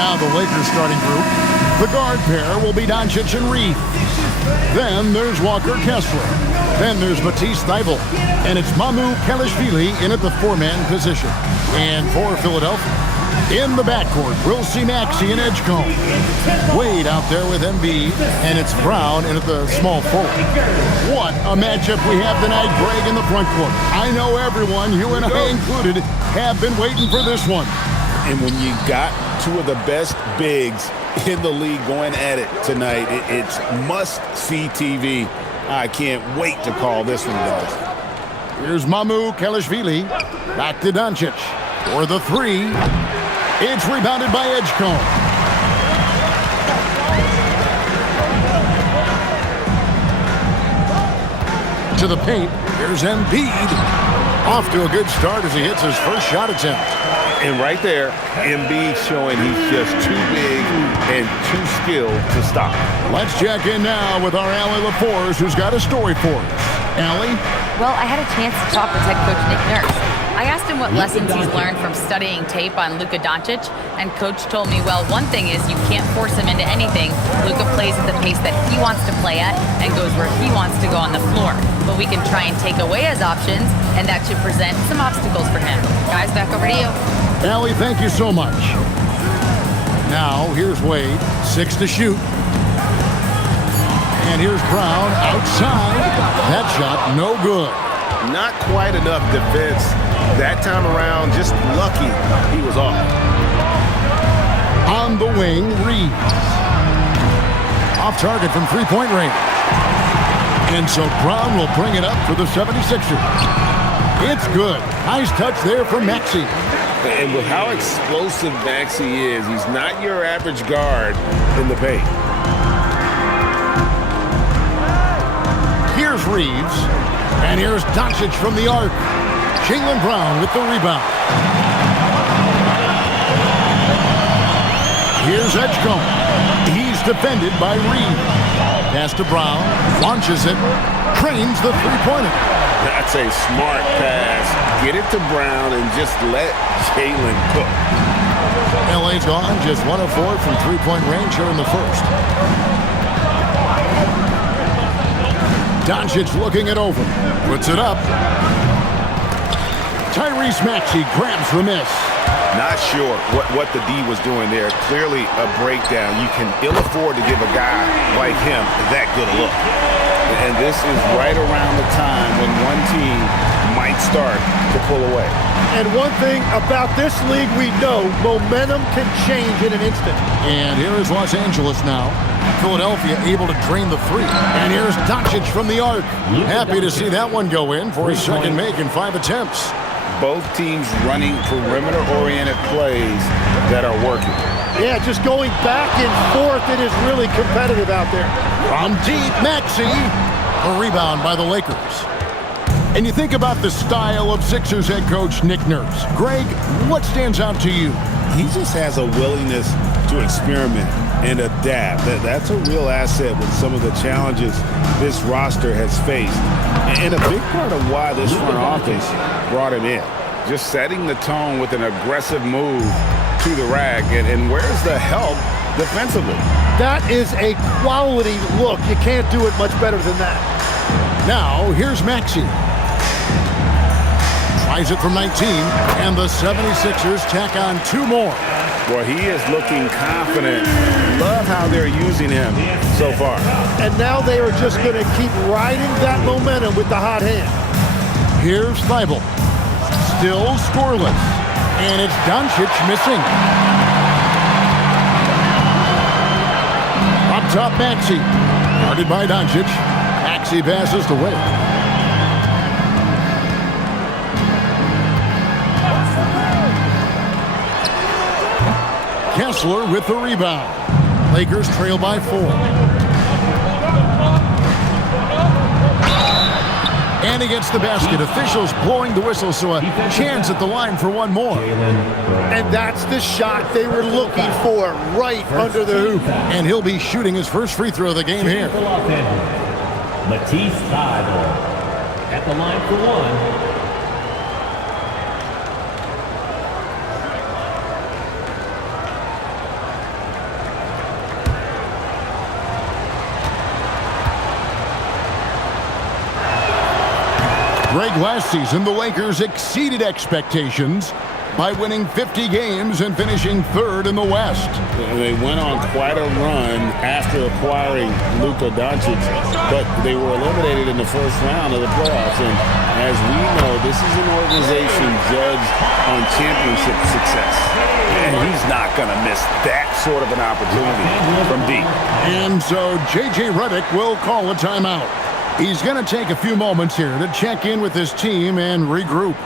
now the Lakers starting group. The guard pair will be Doncic and Reed. Then there's Walker Kessler. Then there's Matisse Thybulle. And it's Mamu Kelishvili in at the four-man position. And for Philadelphia, in the backcourt, we'll see Maxey and Edgecombe. Wade out there with Embiid, and it's Brown in at the small forward. What a matchup we have tonight, Greg, in the front court. I know everyone, you and I included, have been waiting for this one. And when you got two of the best bigs in the league going at it tonight, it's must-see TV. I can't wait to call this one, guys. Here's Mamu Kelishvili. Back to Doncic. For the three. It's rebounded by Edgecombe. To the paint. Here's Embiid. Off to a good start as he hits his first shot attempt. And right there, Embiid showing he's just too big and too skilled to stop. Let's check in now with our Allie LaForce, who's got a story for us. Allie? Well, I had a chance to talk with head coach Nick Nurse. I asked him what lessons he's learned from studying tape on Luka Doncic, and coach told me, well, one thing is you can't force him into anything. Luka plays at the pace that he wants to play at and goes where he wants to go on the floor. But we can try and take away his options, and that should present some obstacles for him. Guys, back over to you. Allie, thank you so much. Now, here's Wade, 6 to shoot. And here's Brown outside. That shot, no good. Not quite enough defense that time around. Just lucky he was off. On the wing, Reeves. Off target from three-point range. And so Brown will bring it up for the 76ers. It's good. Nice touch there from Maxey. And with how explosive Maxey is, he's not your average guard in the paint. Here's Reeves. And here's Doncic from the arc. Jaylen Brown with the rebound. Here's Edgecombe. He's defended by Reeves. Pass to Brown. Launches it. Trains the three-pointer. That's a smart pass. Get it to Brown and just let Jaylen cook. LA's gone just 1 of 4 from three-point range here in the first. Doncic looking it over. Puts it up. Tyrese Maxey grabs the miss. Not sure what the D was doing there. Clearly a breakdown. You can ill afford to give a guy like him that good a look. And this is right around the time when one team might start to pull away. And one thing about this league we know, momentum can change in an instant. And here is Los Angeles now. Philadelphia able to drain the three. And here's Doncic from the arc. Happy to see that one go in for his second make in 5 attempts. Both teams running perimeter-oriented plays that are working. Yeah, just going back and forth, it is really competitive out there. From deep, Maxey. A rebound by the Lakers. And you think about the style of Sixers head coach Nick Nurse. Greg, what stands out to you? He just has a willingness to experiment and adapt. That's a real asset with some of the challenges this roster has faced. And a big part of why this front office brought him in. Just setting the tone with an aggressive move to the rack. And where's the help defensively? That is a quality look. You can't do it much better than that. Now, here's Maxey. Tries it from 19, and the 76ers tack on 2 more. Boy, he is looking confident. Love how they're using him so far. And now they are just going to keep riding that momentum with the hot hand. Here's Thybulle. Still scoreless. And it's Doncic missing. Up top, Maxey. Guarded by Doncic. Maxey passes to Wade. Kessler with the rebound. Lakers trail by 4. And against the basket. Officials blowing the whistle, so a chance at the line for one more. And that's the shot they were looking for, right under the hoop. And he'll be shooting his first free throw of the game here. Matisse Thybulle at the line for 1. Greg, last season, the Lakers exceeded expectations by winning 50 games and finishing third in the West. They went on quite a run after acquiring Luka Doncic, but they were eliminated in the first round of the playoffs. And as we know, this is an organization judged on championship success. And he's not going to miss that sort of an opportunity from deep. And so J.J. Redick will call a timeout. He's going to take a few moments here to check in with his team and regroup.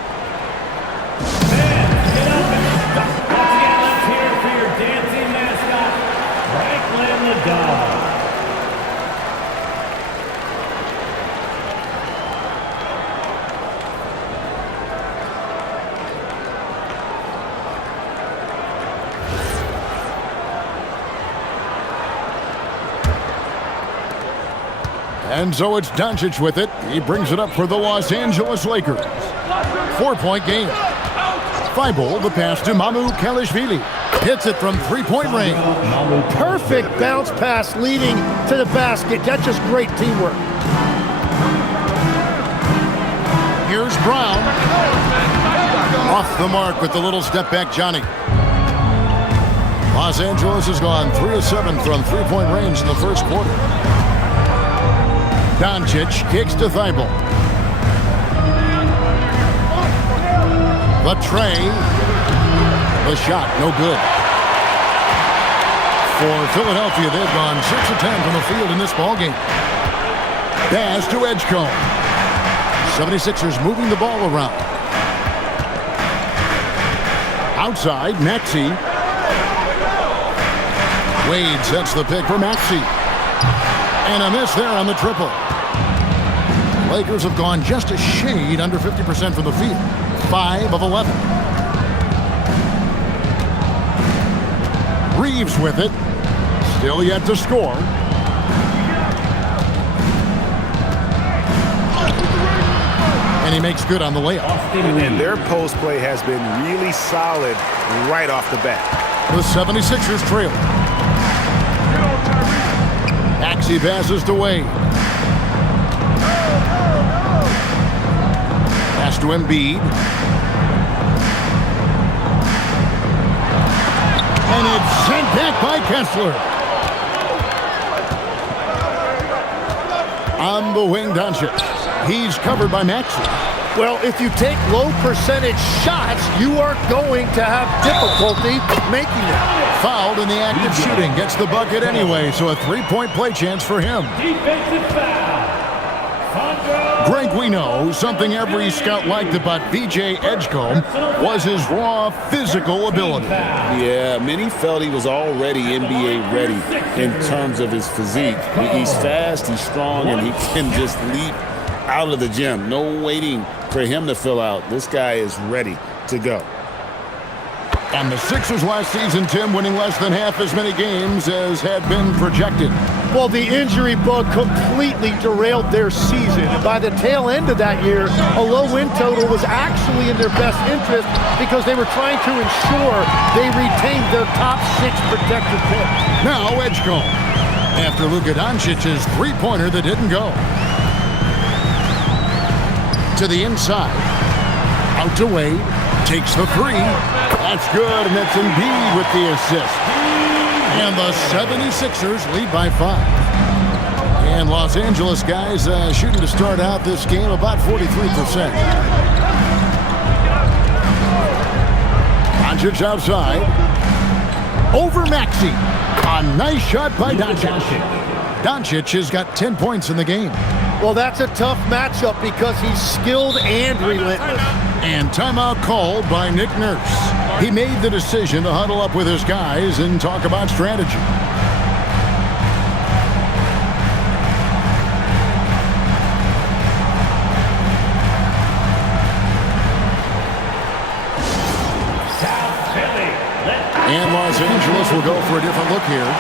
And so it's Doncic with it. He brings it up for the Los Angeles Lakers. 4-point game. Thibault, the pass to Kelishvili. Hits it from three-point range. Perfect bounce pass leading to the basket. That's just great teamwork. Here's Brown. Off the mark with the little step back, Johnny. Los Angeles has gone 3 of 7 from three-point range in the first quarter. Doncic kicks to Thibault. The tray. The shot, no good. For Philadelphia, they've gone 6 of 10 from the field in this ballgame. Pass to Edgecombe. 76ers moving the ball around. Outside, Maxey. Wade sets the pick for Maxey. And a miss there on the triple. Lakers have gone just a shade under 50% from the field. 5 of 11. Reeves with it. Still yet to score. And he makes good on the layup. And their post play has been really solid right off the bat. The 76ers trail. Maxey passes to Wade. Pass to Embiid. And it's sent back by Kessler. On the wing, Doncic. He's covered by Maxey. Well, if you take low percentage shots, you are going to have difficulty making them. Fouled in the act of shooting. Gets the bucket anyway, so a three-point play chance for him. Defensive foul. Greg, we know something every scout liked about VJ Edgecombe was his raw physical ability. Yeah, many felt he was already NBA ready in terms of his physique. He's fast, he's strong, and he can just leap out of the gym. No waiting for him to fill out. This guy is ready to go. And the Sixers last season, Tim, winning less than half as many games as had been projected. Well, the injury bug completely derailed their season. And by the tail end of that year, a low win total was actually in their best interest because they were trying to ensure they retained their top 6 protected pick. Now Edgecombe. After Luka Doncic's three-pointer that didn't go. To the inside. Out to Wade. Takes the three. That's good, and that's Embiid with the assist. And the 76ers lead by 5. And Los Angeles guys shooting to start out this game about 43%. Doncic outside. Over Maxey. A nice shot by Doncic. Doncic has got 10 points in the game. Well, that's a tough matchup because he's skilled and relentless. And timeout called by Nick Nurse. He made the decision to huddle up with his guys and talk about strategy. And Los Angeles will go for a different look here.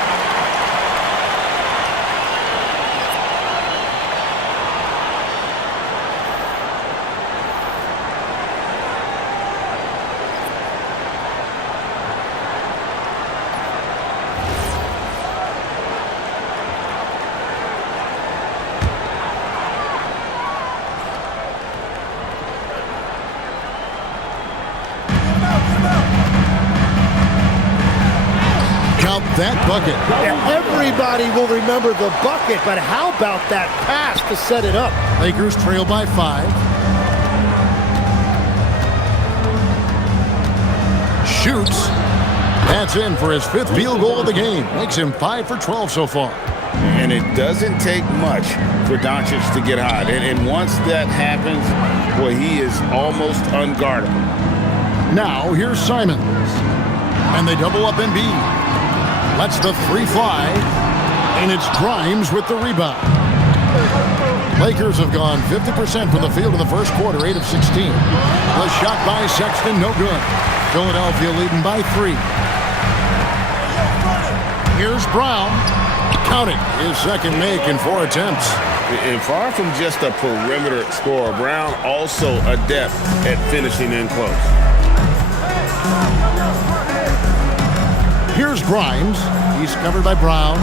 about that bucket? Yeah, everybody will remember the bucket, but how about that pass to set it up? Lakers trail by 5. Shoots. That's in for his 5th field goal of the game. Makes him 5 for 12 so far. And it doesn't take much for Doncic to get hot. And once that happens, boy, he is almost unguardable. Now, here's Simons. And they double up Embiid. Lets the 3 fly. And it's Grimes with the rebound. Lakers have gone 50% from the field in the first quarter, 8 of 16. The shot by Sexton, no good. Philadelphia leading by 3. Here's Brown. Counting his second make in 4 attempts. And far from just a perimeter scorer, Brown also adept at finishing in close. Here's Grimes. He's covered by Brown.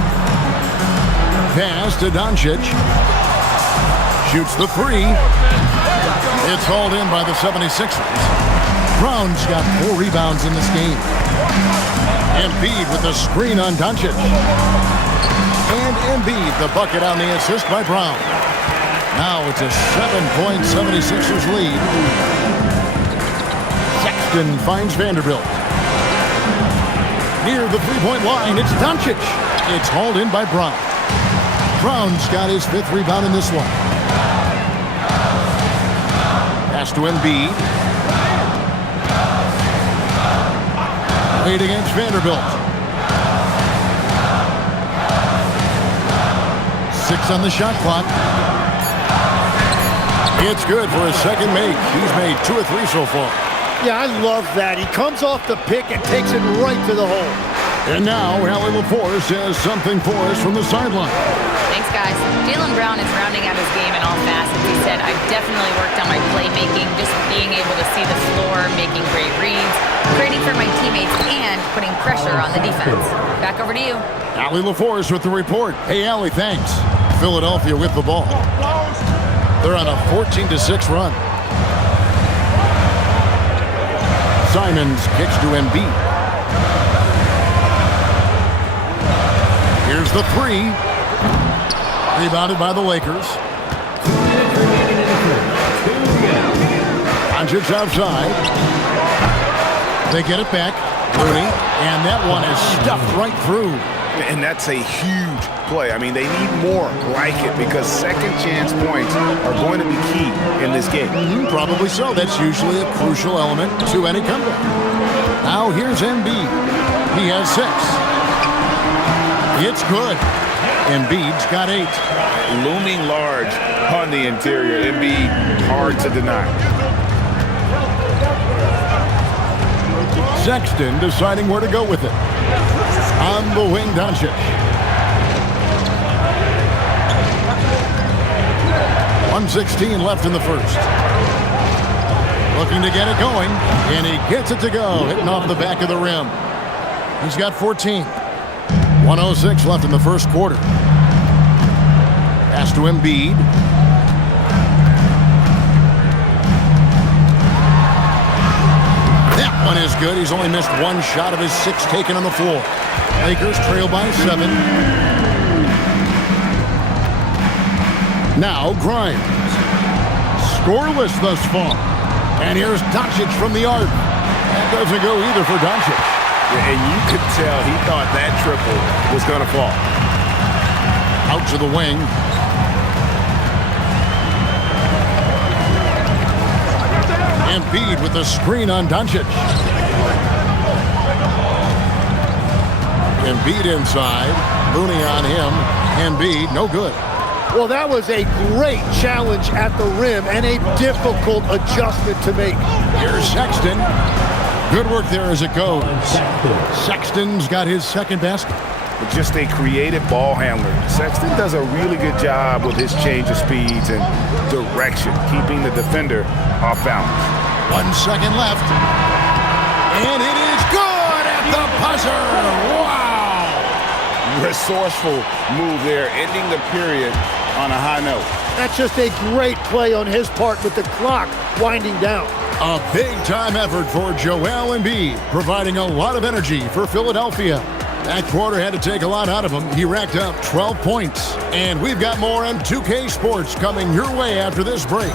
Pass to Doncic. Shoots the 3. It's hauled in by the 76ers. Brown's got 4 rebounds in this game. Embiid with a screen on Doncic. And Embiid, the bucket on the assist by Brown. Now it's a 7-point 76ers lead. Sexton finds Vanderbilt. Near the 3-point line, it's Doncic. It's hauled in by Brown. Brown's got his 5th rebound in this one. Pass to Embiid. Played against Vanderbilt. 6 on the shot clock. It's good for his second make. He's made 2 or 3 so far. Yeah, I love that. He comes off the pick and takes it right to the hole. And now, Allie LaForce has something for us from the sideline. Thanks, guys. Jaylen Brown is rounding out his game in all facets. He said, I've definitely worked on my playmaking, just being able to see the floor, making great reads, creating for my teammates, and putting pressure on the defense. Back over to you. Allie LaForce with the report. Hey, Allie, thanks. Philadelphia with the ball. They're on a 14-6 run. Simons kicks to Embiid. Here's the 3. Rebounded by the Lakers. Doncic outside. They get it back. Looney. And that one is stuffed right through. And that's a huge play. I mean, they need more like it because second chance points are going to be key in this game. Probably so. That's usually a crucial element to any comeback. Now here's Embiid. He has 6. It's good. Embiid's got 8. Looming large on the interior. Embiid, hard to deny. Sexton deciding where to go with it. On the wing, Doncic. 1:16 left in the first. Looking to get it going, and he gets it to go, hitting off the back of the rim. He's got 14. 1:06 left in the first quarter. Pass to Embiid. That one is good. He's only missed 1 shot of his 6 taken on the floor. Lakers trail by 7. Now Grimes. Scoreless thus far. And here's Doncic from the arc. That doesn't go either for Doncic. And you could tell he thought that triple was going to fall. Out to the wing. Embiid with the screen on Doncic. Embiid inside. Looney on him. Embiid, no good. Well, that was a great challenge at the rim and a difficult adjustment to make. Here's Sexton. Good work there as it goes. Sexton's got his second basket. Just a creative ball handler. Sexton does a really good job with his change of speeds and direction, keeping the defender off balance. 1 second left. And it is good at the buzzer. Wow! Resourceful move there, ending the period on a high note. That's just a great play on his part with the clock winding down. A big-time effort for Joel Embiid, providing a lot of energy for Philadelphia. That quarter had to take a lot out of him. He racked up 12 points. And we've got more on 2K Sports coming your way after this break.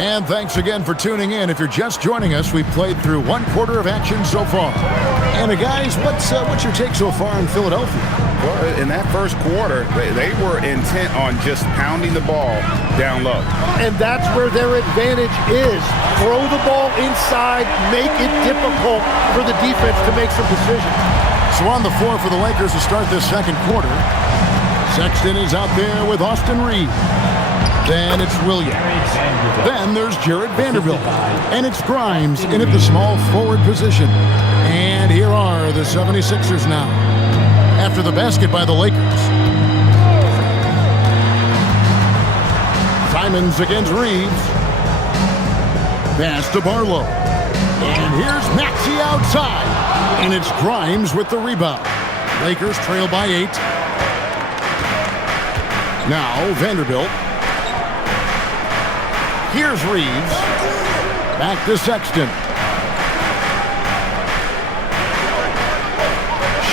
And thanks again for tuning in. If you're just joining us, we've played through one quarter of action so far. And guys, what's your take so far in Philadelphia? Well, in that first quarter, they were intent on just pounding the ball down low. And that's where their advantage is. Throw the ball inside, make it difficult for the defense to make some decisions. So on the floor for the Lakers to start this second quarter, Sexton is out there with Austin Reeves. Then it's Williams. Then there's Jared Vanderbilt. And it's Grimes in at the small forward position. And here are the 76ers now. After the basket by the Lakers. Simons against Reeves. Pass to Barlow. And here's Maxey outside. And it's Grimes with the rebound. Lakers trail by 8. Now Vanderbilt. Here's Reeves. Back to Sexton.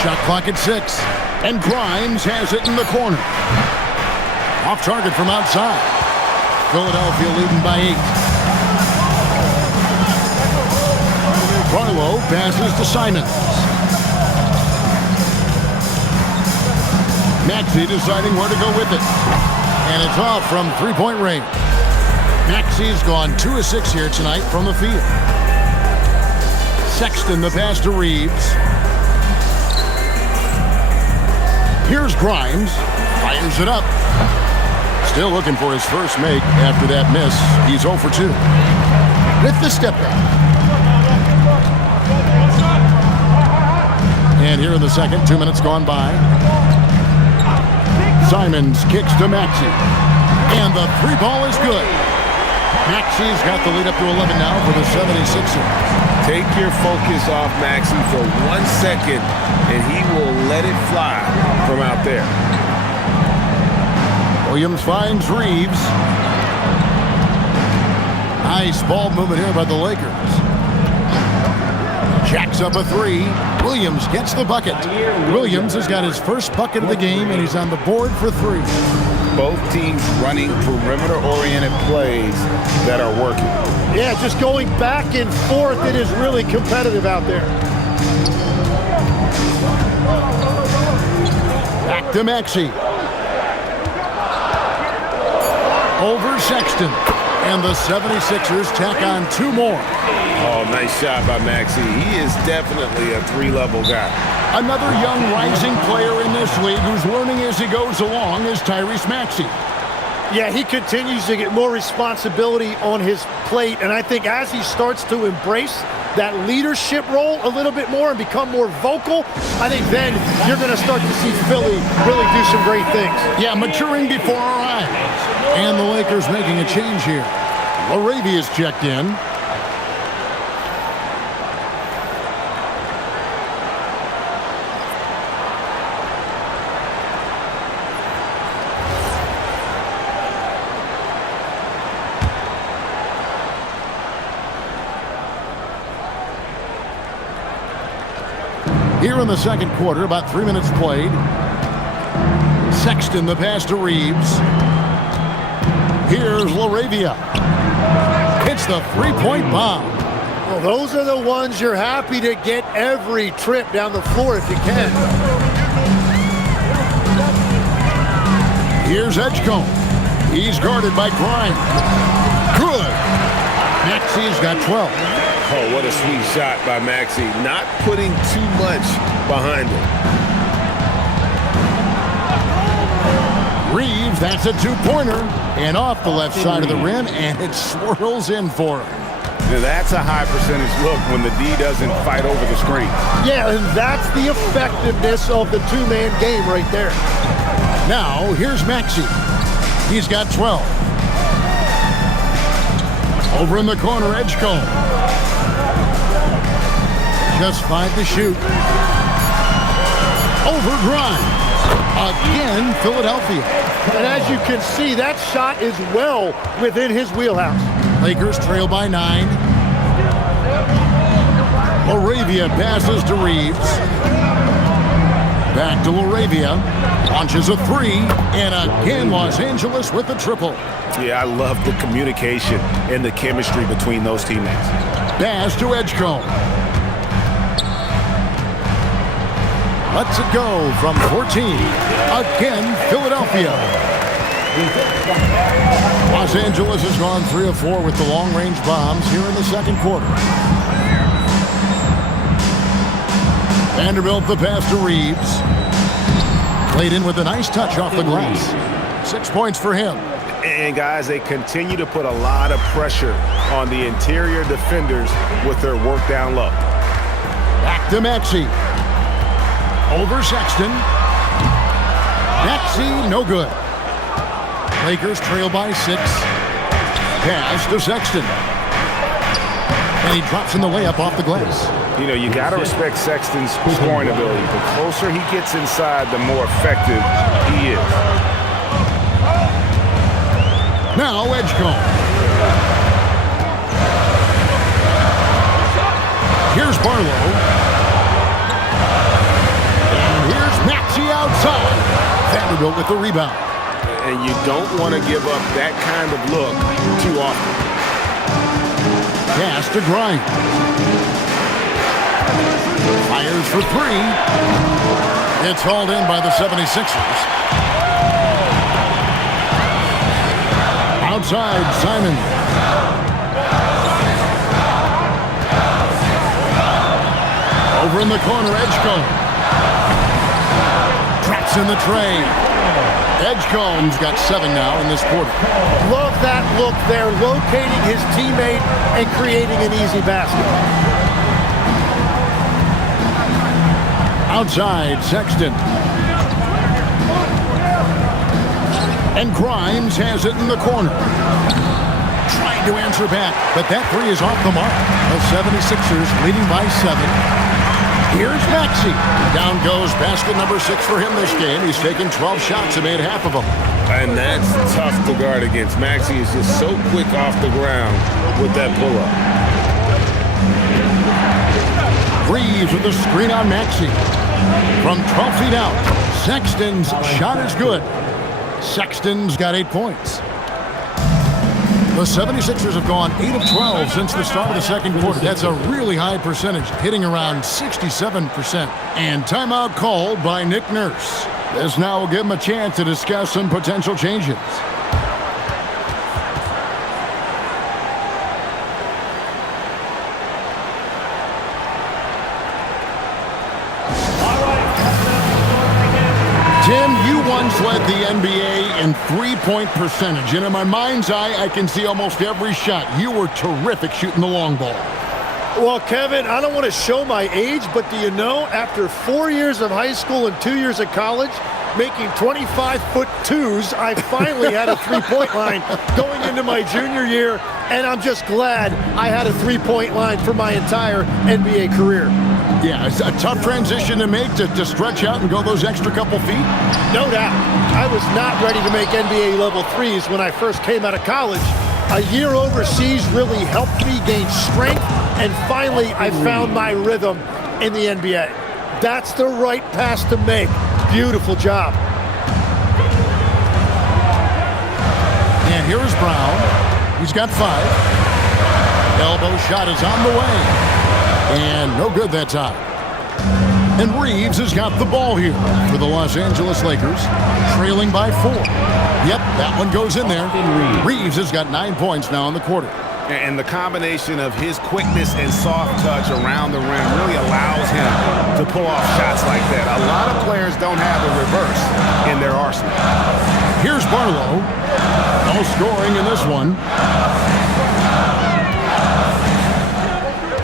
Shot clock at 6. And Grimes has it in the corner. Off target from outside. Philadelphia leading by 8. Barlow passes to Simons. Maxey deciding where to go with it. And it's off from three-point range. Maxey's gone 2 of 6 here tonight from the field. Sexton the pass to Reeves. Here's Grimes. Fires it up. Still looking for his first make after that miss. He's 0 for 2. With the step back. And here in the second, 2 minutes gone by. Simons kicks to Maxey. And the three ball is good. Maxey's got the lead up to 11 now for the 76ers. Take your focus off Maxey for 1 second, and he will let it fly from out there. Williams finds Reeves. Nice ball movement here by the Lakers. Jacks up a 3. Williams gets the bucket. Williams has got his first bucket of the game, and he's on the board for 3. Both teams running perimeter-oriented plays that are working. Yeah, just going back and forth. It is really competitive out there. Back to Maxey. Over Sexton. And the 76ers tack on 2 more. Oh, nice shot by Maxey. He is definitely a 3-level guy. Another young rising player in this league who's learning as he goes along is Tyrese Maxey. Yeah, he continues to get more responsibility on his plate, and I think as he starts to embrace that leadership role a little bit more and become more vocal, I think then you're going to start to see Philly really do some great things. Yeah, maturing before our eyes. And the Lakers making a change here. LaRavia's checked in. Here in the second quarter, about 3 minutes played. Sexton the pass to Reeves. Here's LaRavia. Hits the three-point bomb. Well, those are the ones you're happy to get every trip down the floor if you can. Here's Edgecombe. He's guarded by Grimes. Good. Maxey's got 12. Oh, what a sweet shot by Maxey. Not putting too much behind him. Reeves, that's a 2-pointer. And off the left side of the rim, and it swirls in for him. Now that's a high percentage look when the D doesn't fight over the screen. Yeah, and that's the effectiveness of the two-man game right there. Now, here's Maxey. He's got 12. Over in the corner, Edgecombe. Just 5 to shoot. Over Grimes. Again, Philadelphia. And as you can see, that shot is well within his wheelhouse. Lakers trail by 9. Laravia passes to Reeves. Back to Laravia. Launches a 3. And again, Los Angeles with the triple. Yeah, I love the communication and the chemistry between those teammates. Pass to Edgecombe. Lets it go from 14. Again, Philadelphia. Los Angeles has gone 3 of 4 with the long-range bombs here in the second quarter. Vanderbilt the pass to Reeves. Played in with a nice touch off the glass. 6 points for him. And guys, they continue to put a lot of pressure on the interior defenders with their work down low. Back to Maxey. Over Sexton. Maxey, no good. Lakers trail by 6. Pass to Sexton. And he drops in the layup off the glass. You know, you got to respect Sexton's scoring ability. The closer he gets inside, the more effective he is. Now Edgecombe. Here's Barlow. And here's Maxey outside. Vanderbilt with the rebound. And you don't want to give up that kind of look too often. Pass to Grimes. Fires for 3. It's hauled in by the 76ers. Outside, Simon. Over in the corner, Edgecombe. Traps in the tray. Edgecombe's got 7 now in this quarter. Love that look there, locating his teammate and creating an easy basket. Outside, Sexton. And Grimes has it in the corner. Trying to answer back, but that 3 is off the mark. The 76ers leading by 7. Here's Maxey. Down goes basket number 6 for him this game. He's taken 12 shots and made half of them. And that's tough to guard against. Maxey is just so quick off the ground with that pull-up. Reeves with the screen on Maxey. From 12 feet out, Sexton's shot is good. Sexton's got 8 points. The 76ers have gone 8 of 12 since the start of the second quarter. That's a really high percentage, hitting around 67%. And timeout called by Nick Nurse. This now will give him a chance to discuss some potential changes. Tim, you once led the NBA in three-point percentage, and in my mind's eye, I can see almost every shot. You were terrific shooting the long ball. Well, Kevin, I don't want to show my age, but do you know, after 4 years of high school and 2 years of college, making 25-foot twos, I finally had a three-point line going into my junior year, and I'm just glad I had a three-point line for my entire NBA career. Yeah, it's a tough transition to make to stretch out and go those extra couple feet. No doubt. I was not ready to make NBA level threes when I first came out of college. A year overseas really helped me gain strength, and finally I found my rhythm in the NBA. That's the right pass to make. Beautiful job. And here's Brown. He's got 5. Elbow shot is on the way. And no good that time. And Reeves has got the ball here for the Los Angeles Lakers, trailing by 4. Yep, that one goes in there. Reeves has got 9 points now in the quarter. And the combination of his quickness and soft touch around the rim really allows him to pull off shots like that. A lot of players don't have the reverse in their arsenal. Here's Barlow. No scoring in this one.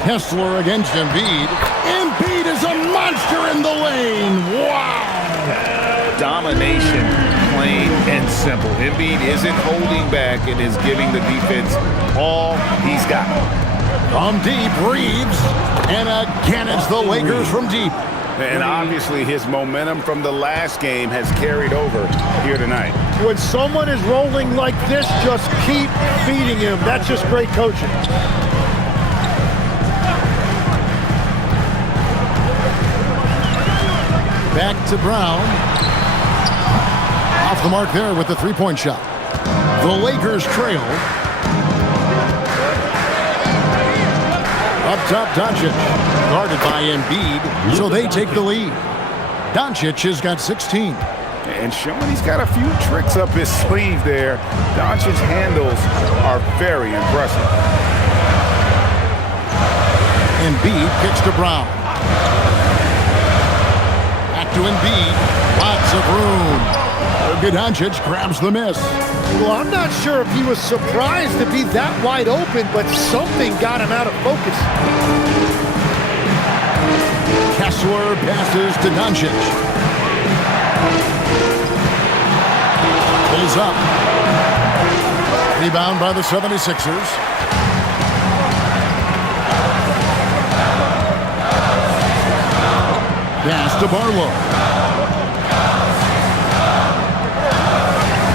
Kessler against Embiid. Embiid is a monster in the lane. Wow. Domination, plain and simple. Embiid isn't holding back and is giving the defense all he's got. From deep, Reeves. And again, it's the Lakers from deep. And obviously his momentum from the last game has carried over here tonight. When someone is rolling like this, just keep feeding him. That's just great coaching. Back to Brown. Off the mark there with the three-point shot. The Lakers trail. Up top, Doncic. Guarded by Embiid, so they take the lead. Doncic has got 16. And showing he's got a few tricks up his sleeve there. Doncic's handles are very impressive. Embiid kicks to Brown. Back to Embiid. Lots of room. Doncic grabs the miss. Well, I'm not sure if he was surprised to be that wide open, but something got him out of focus. Kessler passes to Doncic. Pulls up. Rebound by the 76ers. Pass to Barlow.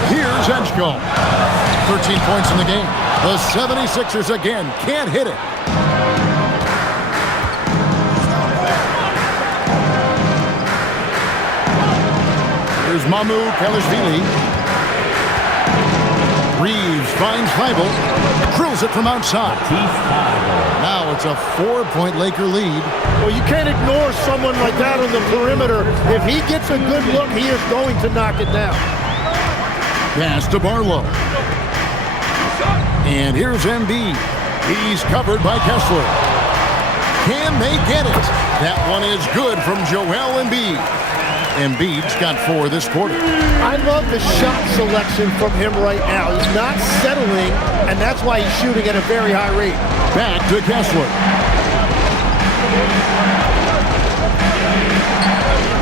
Here's Edgecombe. 13 points in the game. The 76ers again can't hit it. Here's Mamu Kelishvili. Reeves finds Feibel. Drills it from outside. Now it's a 4-point Laker lead. Well, you can't ignore someone like that on the perimeter. If he gets a good look, he is going to knock it down. Pass to Barlow. And here's Embiid. He's covered by Kessler. Can they get it? That one is good from Joel Embiid. Embiid's got 4 this quarter. I love the shot selection from him right now. He's not settling, and that's why he's shooting at a very high rate. Back to Kessler.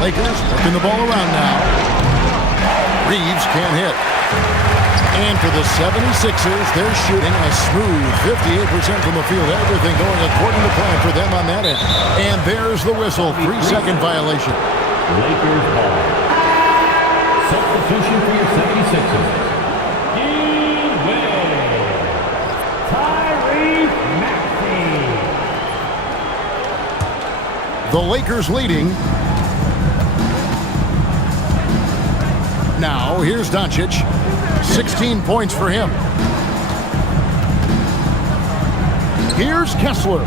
Lakers working the ball around now. Reeves can't hit. And for the 76ers, they're shooting a smooth 58% from the field. Everything going according to plan for them on that end. And there's the whistle. 3-second violation. Lakers ball. Substitution for your 76ers. Tyrese Maxey. The Lakers leading. Now, here's Doncic. 16 points for him. Here's Kessler.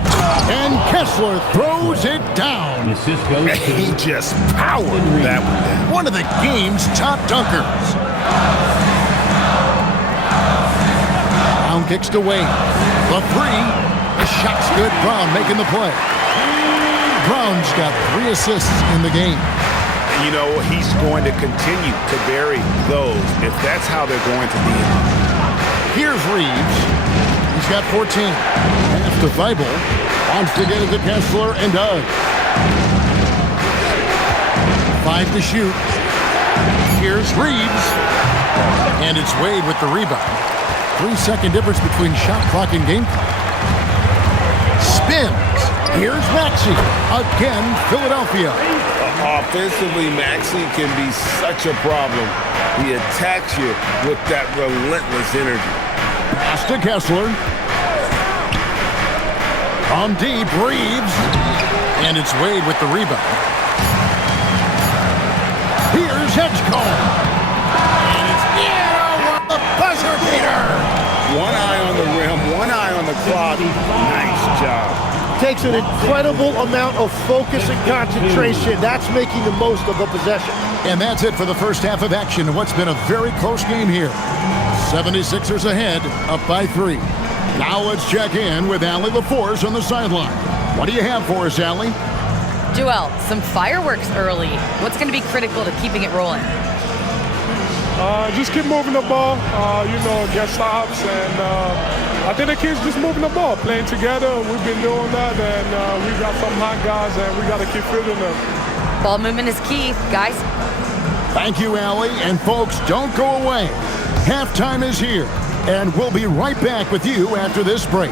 And Kessler throws it down. He just powered that one down. One of the game's top dunkers. Brown kicks to Wade. The three. The shot's good. Brown making the play. Brown's got 3 assists in the game. You know, he's going to continue to vary those if that's how they're going to be. Here's Reeves. He's got 14. Pass to Feibel. Wants to get it to Kessler and does. 5 to shoot. Here's Reeves. And it's Wade with the rebound. 3-second difference between shot clock and game clock. Spins. Here's Maxey. Again, Philadelphia. Offensively, Maxey can be such a problem. He attacks you with that relentless energy. Pass to Kessler. On deep, Reeves. And it's Wade with the rebound. Here's Edgecombe. And it's the buzzer beater. One eye on the rim, one eye on the clock. Nice job. Takes an incredible amount of focus and concentration. That's making the most of the possession. And that's it for the first half of action in what's been a very close game here. 76ers ahead, up by 3. Now let's check in with Allie LaForce on the sideline. What do you have for us, Allie? Joel, some fireworks early. What's going to be critical to keeping it rolling? Just keep moving the ball, get stops, and I think the kids just moving the ball, playing together. We've been doing that, and we got some hot guys, and we got to keep fielding them. Ball movement is key, guys. Thank you, Allie. And folks, don't go away. Halftime is here, and we'll be right back with you after this break.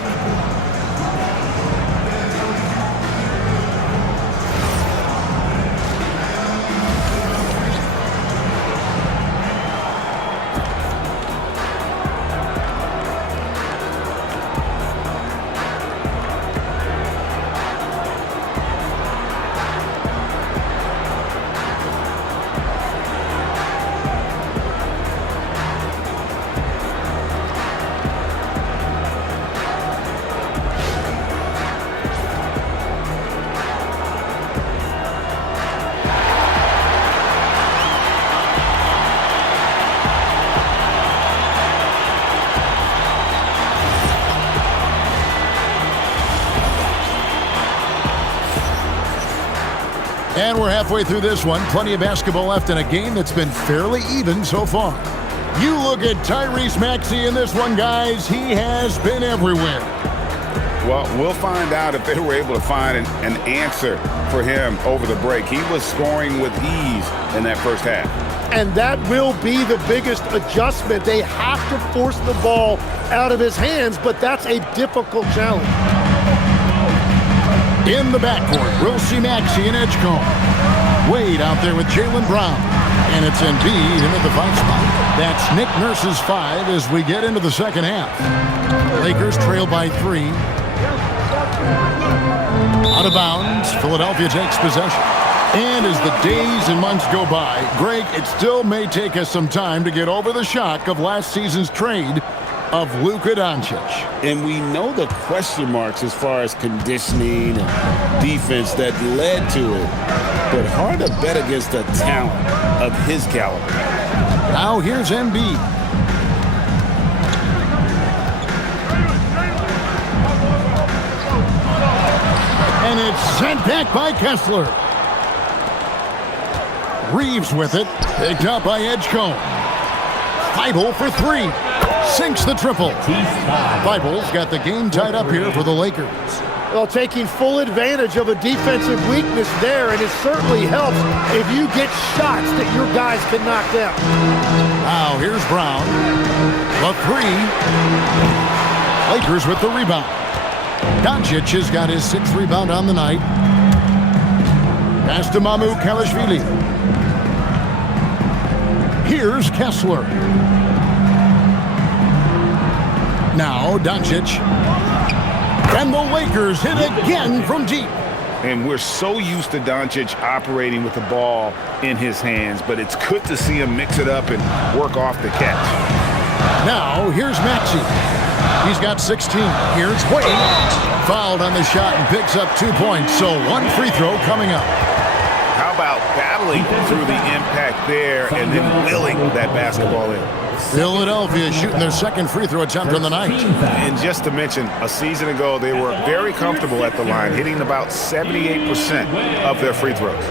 And we're halfway through this one. Plenty of basketball left in a game that's been fairly even so far. You look at Tyrese Maxey in this one, guys. He has been everywhere. Well, we'll find out if they were able to find an answer for him over the break. He was scoring with ease in that first half. And that will be the biggest adjustment. They have to force the ball out of his hands, but that's a difficult challenge. In the backcourt, we'll see Maxey and Edgecombe. Wade out there with Jaylen Brown. And it's Embiid in at the 5 spot. That's Nick Nurse's 5 as we get into the second half. Lakers trail by 3. Out of bounds, Philadelphia takes possession. And as the days and months go by, Greg, it still may take us some time to get over the shock of last season's trade of Luka Doncic. And we know the question marks as far as conditioning and defense that led to it. But hard to bet against a talent of his caliber. Now here's Embiid. And it's sent back by Kessler. Reeves with it. Picked up by Edgecombe. Thibault for 3. Sinks the triple. Thibault's got the game tied up here for the Lakers. Well, taking full advantage of a defensive weakness there, and it certainly helps if you get shots that your guys can knock down. Now here's Brown. The 3. Lakers with the rebound. Doncic has got his 6th rebound on the night. Pass to Kelishvili. Here's Kessler. Now Doncic. And the Lakers hit again from deep. And we're so used to Doncic operating with the ball in his hands, but it's good to see him mix it up and work off the catch. Now here's Maxey. He's got 16. Here's Wade. Fouled on the shot and picks up 2 points. So 1 free throw coming up. How about battling through the impact there and then willing that basketball in? Philadelphia shooting their 2nd free throw attempt on the night. And just to mention, a season ago, they were very comfortable at the line, hitting about 78% of their free throws.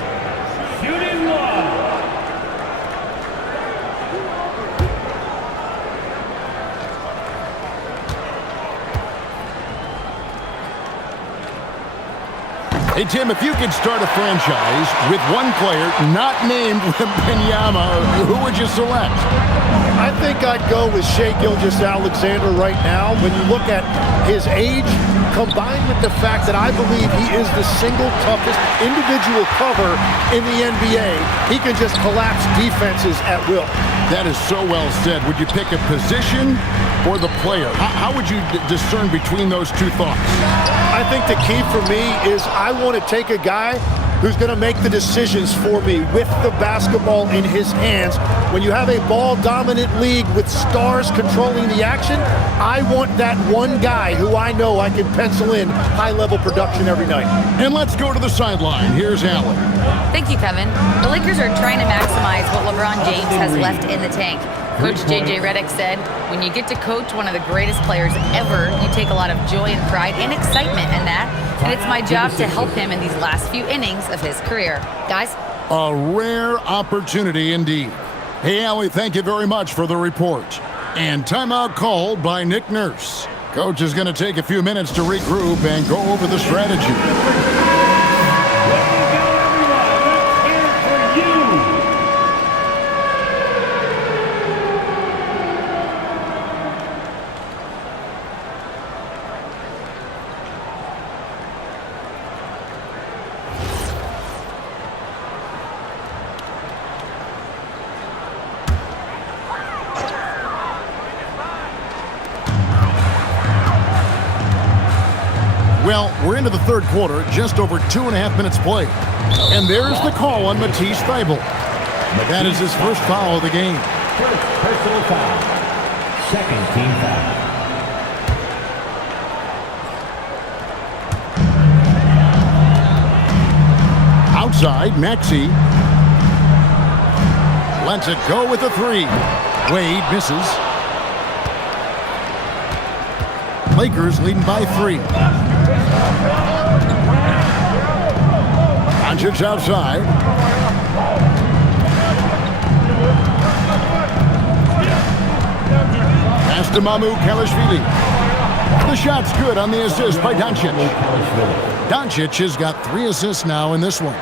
Hey, Tim, if you could start a franchise with one player not named Wembanyama, who would you select? I think I'd go with Shai Gilgeous-Alexander right now. When you look at his age, combined with the fact that I believe he is the single toughest individual cover in the NBA, he can just collapse defenses at will. That is so well said. Would you pick a position or the player? How would you discern between those two thoughts? I think the key for me is I want to take a guy who's going to make the decisions for me with the basketball in his hands. When you have a ball-dominant league with stars controlling the action, I want that one guy who I know I can pencil in high-level production every night. And let's go to the sideline. Here's Allen. Thank you, Kevin. The Lakers are trying to maximize what LeBron James has left in the tank. Coach J.J. Redick said, when you get to coach one of the greatest players ever, you take a lot of joy and pride and excitement in that. And it's my job to help him in these last few innings of his career. Guys? A rare opportunity indeed. Hey, Allie, thank you very much for the report. And timeout called by Nick Nurse. Coach is going to take a few minutes to regroup and go over the strategy. Well, we're into the third quarter, just over 2.5 minutes played. And there's the call on Matisse Thybulle. That is his first foul of the game. First personal foul. Second team foul. Outside, Maxey. Lets it go with a 3. Wade misses. Lakers leading by 3. Doncic outside. Pass to imitation. The shot's good on the assist by Doncic. Doncic has got 3 assists now in this one.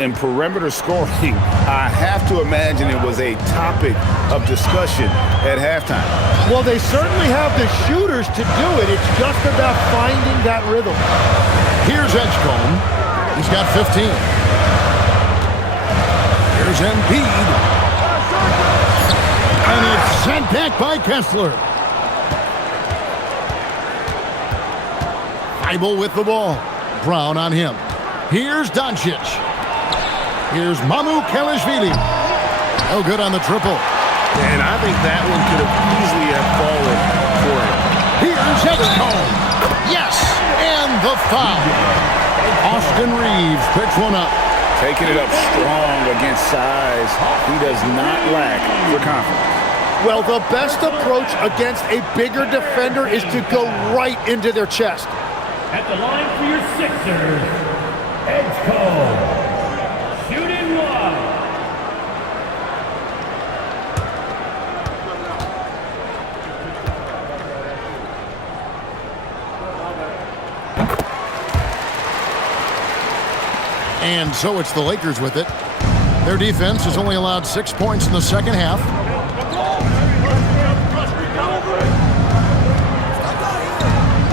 And perimeter scoring, I have to imagine it was a topic of discussion at halftime. Well, they certainly have the shooters to do it. It's just about finding that rhythm. Here's Edgecombe. He's got 15. Here's Embiid. And it's sent back by Kessler. Thibault with the ball. Brown on him. Here's Doncic. Here's imitation. No good on the triple. And I think that one could have easily have fallen for him. Here's Edgecombe. Yes, and the foul. Austin Reeves picks one up. Taking it up strong against size. He does not lack for confidence. Well, the best approach against a bigger defender is to go right into their chest. At the line for your Sixers, Edgecombe. Shooting one. And so it's the Lakers with it. Their defense has only allowed 6 points in the second half.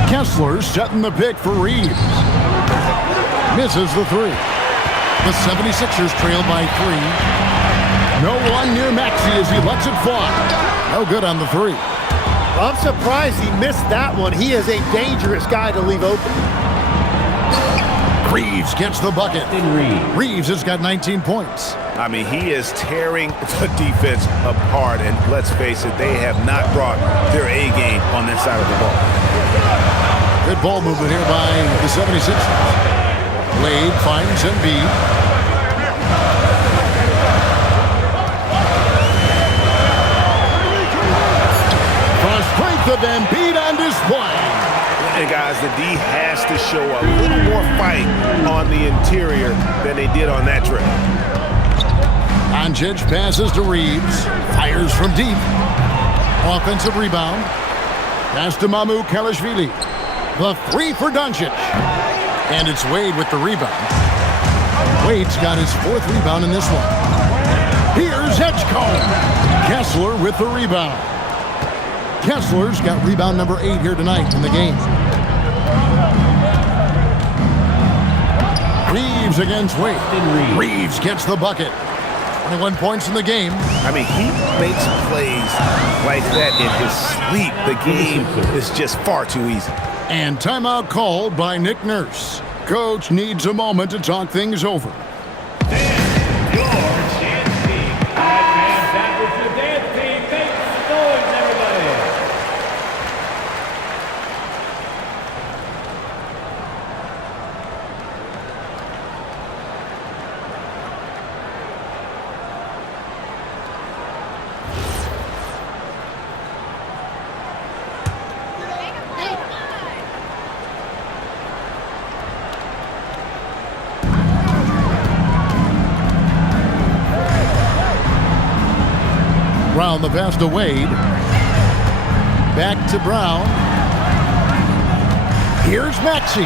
Kessler setting the pick for Reeves. Misses the 3. The 76ers trail by 3. No one near Maxey as he lets it fly. No good on the 3. I'm surprised he missed that one. He is a dangerous guy to leave open. Reeves gets the bucket. Reeves has got 19 points. I mean, he is tearing the defense apart. And let's face it, they have not brought their A game on this side of the ball. Good ball movement here by the 76ers. Wade finds Embiid. The strength of Embiid on display. And guys, the D has to show a little more fight on the interior than they did on that trip. Doncic passes to Reeves. Fires from deep. Offensive rebound. Pass to imitation. The 3 for Doncic. And it's Wade with the rebound. Wade's got his 4th rebound in this one. Here's Edgecombe. Kessler with the rebound. Kessler's got rebound number 8 here tonight in the game. Reeves against Wade. Reeves gets the bucket. 21 points in the game. I mean, he makes plays like that in his sleep. The game is just far too easy. And timeout called by Nick Nurse. Coach needs a moment to talk things over. Your dance team. That was your dance team. Make noise, everybody. Brown the pass to Wade. Back to Brown. Here's Maxey.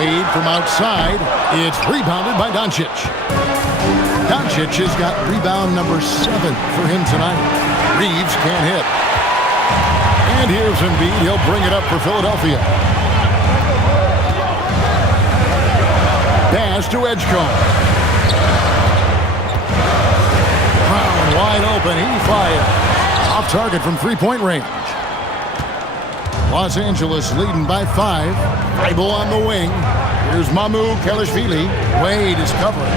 Wade from outside. It's rebounded by Doncic. Doncic has got rebound number 7 for him tonight. Reeves can't hit. And here's Embiid. He'll bring it up for Philadelphia. Pass to Edgecombe. Brown wide open. He fires. Off target from 3-point range. Los Angeles leading by 5. Thibault on the wing. Here's imitation. Wade is covering.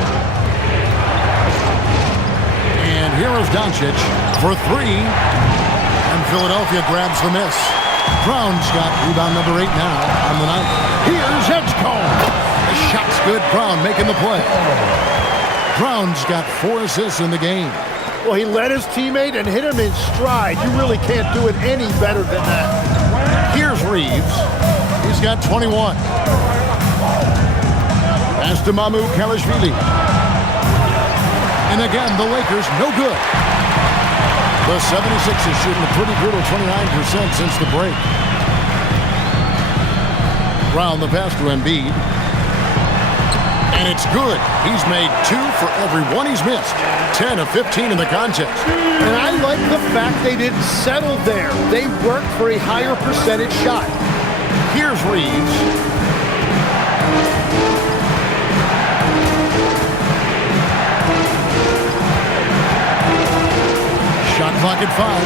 And here is Doncic for 3. And Philadelphia grabs the miss. Brown's got rebound number 8 now on the night. Here's Edgecombe. The shot's good. Brown making the play. Brown's got 4 assists in the game. Well, he led his teammate and hit him in stride. You really can't do it any better than that. Here's Reeves. He's got 21. Pass to Kelishvili. And again, the Lakers, no good. The 76ers shooting a pretty brutal 29% since the break. Brown the pass to Embiid. And it's good. He's made 2 for every one he's missed. 10 of 15 in the contest. And I like the fact they didn't settle there. They worked for a higher percentage shot. Here's Reeves. Shot clock at 5.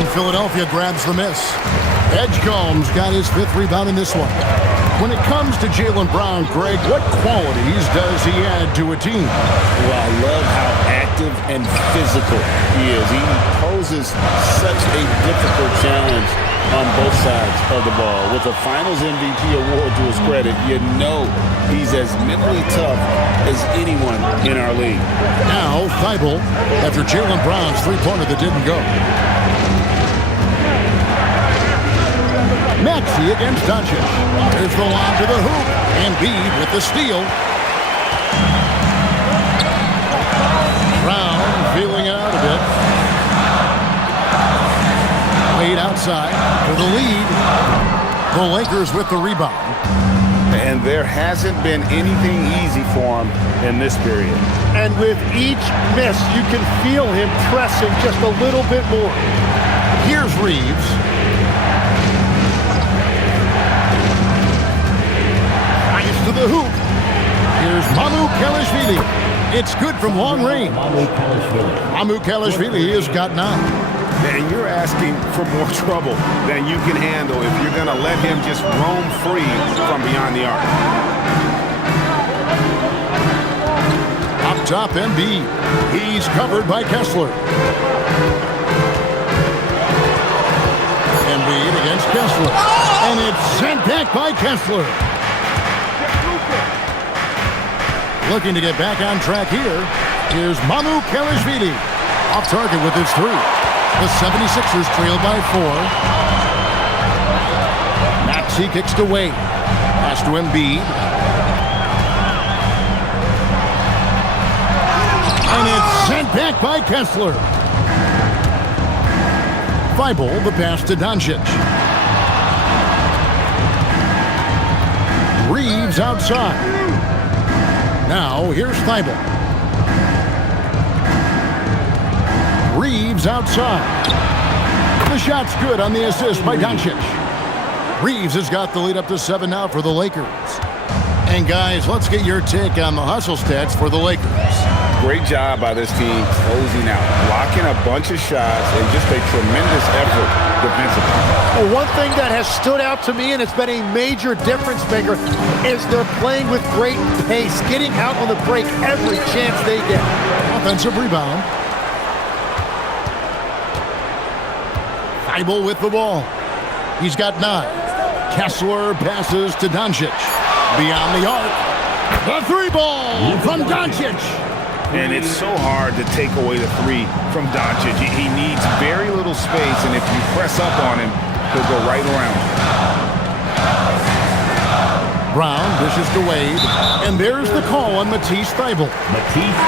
And Philadelphia grabs the miss. Edgecombe's got his 5th rebound in this one. When it comes to Jaylen Brown, Greg, what qualities does he add to a team? Well, I love how active and physical he is. He poses such a difficult challenge on both sides of the ball. With a Finals MVP award to his credit, you know he's as mentally tough as anyone in our league. Now, Thibault, after Jaylen Brown's three-pointer that didn't go. Maxey against Doncic. There's the lob to the hoop. Embiid with the steal. Brown feeling it out a bit. Wade outside for the lead. The Lakers with the rebound. And there hasn't been anything easy for him in this period. And with each miss, you can feel him pressing just a little bit more. Here's Reeves. To the hoop. Here's Kelishvili. It's good from long range. Kelishvili has got 9. And you're asking for more trouble than you can handle if you're going to let him just roam free from beyond the arc. Up top, Embiid. He's covered by Kessler. Embiid against Kessler. And it's sent back by Kessler. Looking to get back on track here. Here's Kelishvili. Off target with his 3. The 76ers trail by 4. Maxey kicks to Wade. Pass to Embiid. And it's sent back by Kessler. Thibault, the pass to Doncic. Reeves outside. Now, here's Thibault. Reeves outside. The shot's good on the assist by Doncic. Reeves has got the lead up to 7 now for the Lakers. And guys, let's get your take on the hustle stats for the Lakers. Great job by this team closing out, blocking a bunch of shots, and just a tremendous effort defensively. Well, one thing that has stood out to me, and it's been a major difference maker, is they're playing with great pace, getting out on the break every chance they get. Offensive rebound. Thibault with the ball. He's got 9. Kessler passes to Doncic. Beyond the arc. The 3-ball from Doncic. And it's so hard to take away the 3 from Doncic. He needs very little space, and if you press up on him, he'll go right around. Brown dishes to Wade, and there's the call on Matisse Thybulle.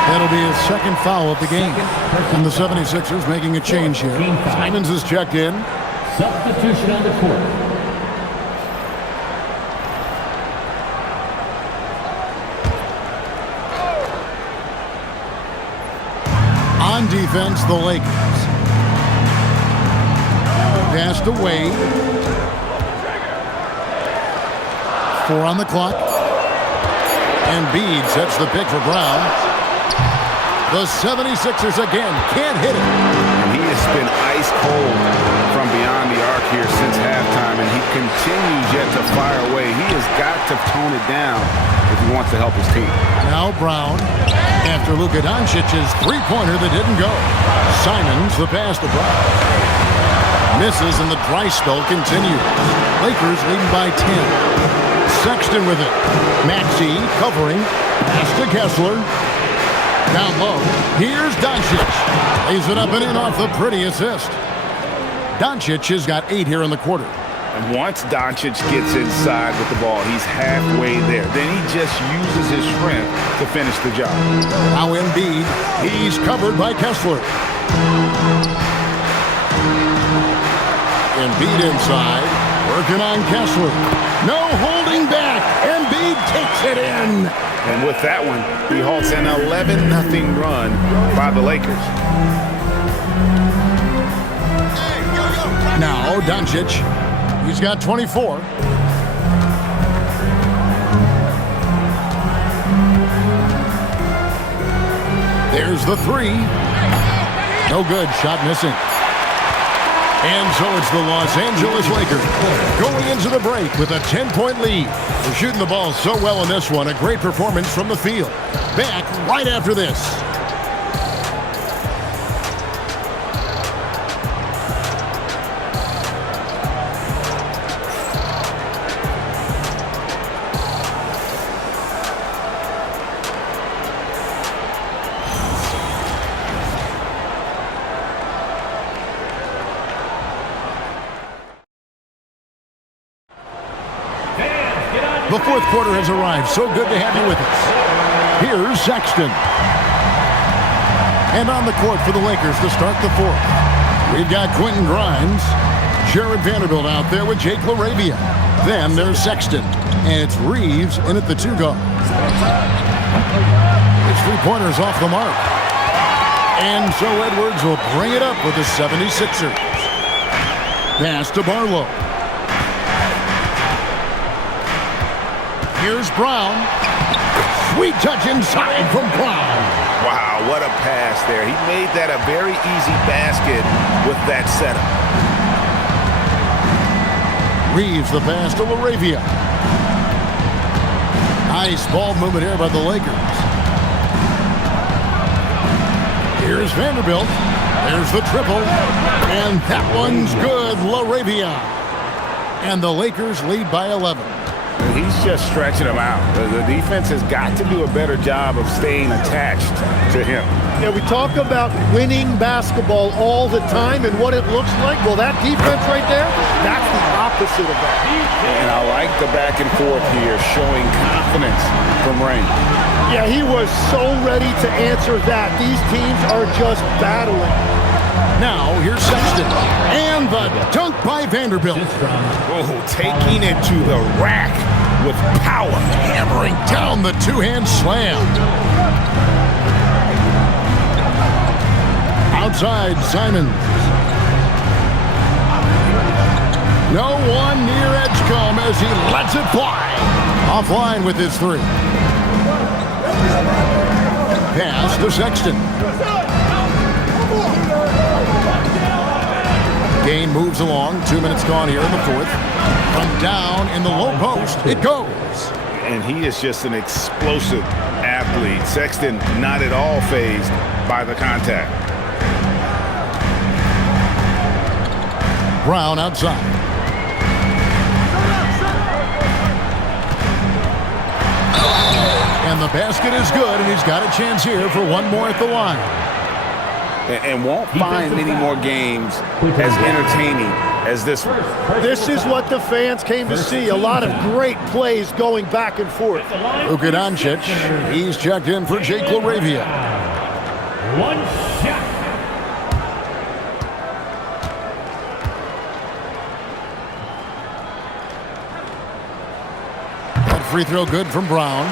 That'll be his 2nd foul of the game. And the 76ers making a change here. Simons is checked in. Substitution on the court. On defense, the Lakers. Pass to Wade. 4 on the clock. Embiid sets the pick for Brown. The 76ers again can't hit it. He has been ice cold from beyond the arc here since halftime, and he continues yet to fire away. He has got to tone it down if he wants to help his team. Now Brown, after Luka Doncic's 3-pointer that didn't go. Simons, the pass to Brown. Misses, and the dry spell continues. Lakers leading by 10. Sexton with it. Maxey covering. Pass to Kessler. Down low. Here's Doncic. Lays it up and in off the pretty assist. Doncic has got 8 here in the quarter. And once Doncic gets inside with the ball, he's halfway there. Then he just uses his strength to finish the job. Now Embiid, he's covered by Kessler. Embiid inside, working on Kessler. No holding back. Embiid takes it in. And with that one, he halts an 11-0 run by the Lakers. Now Doncic, he's got 24. There's the three. No good, shot missing. And so it's the Los Angeles Lakers going into the break with a 10-point lead. They're shooting the ball so well in this one. A great performance from the field. Back right after this. The fourth quarter has arrived. So good to have you with us. Here's Sexton. And on the court for the Lakers to start the fourth. We've got Quentin Grimes. Jared Vanderbilt out there with Jake LaRavia. Then there's Sexton. And it's Reeves in at the two guard. His three-pointer's off the mark. And so Edwards will bring it up with the 76ers. Pass to Barlow. Here's Brown. Sweet touch inside from Brown. Wow, what a pass there. He made that a very easy basket with that setup. Reeves the pass to LaRavia. Nice ball movement here by the Lakers. Here's Vanderbilt. There's the triple. And that one's good, LaRavia. And the Lakers lead by 11. He's just stretching them out. The defense has got to do a better job of staying attached to him. Yeah, we talk about winning basketball all the time and what it looks like. Well, that defense right there, that's the opposite of that. And I like the back and forth here, showing confidence from Rain. Yeah, he was so ready to answer that. These teams are just battling. Now, here's Sexton. And the dunk by Vanderbilt. Oh, taking it to the rack with power. Hammering down the two-hand slam. Outside, Simons. No one near Edgecombe as he lets it fly. Offline with his three. Pass to Sexton. Game moves along. 2 minutes gone here in the fourth. From down in the low post, it goes. And he is just an explosive athlete. Sexton not at all fazed by the contact. Brown outside. And the basket is good, and he's got a chance here for one more at the line. And won't find many more games as entertaining as this one. This is what the fans came to see. A lot of great plays going back and forth. Luka Doncic, he's checked in for Jake LaRavia. One shot. That free throw good from Brown.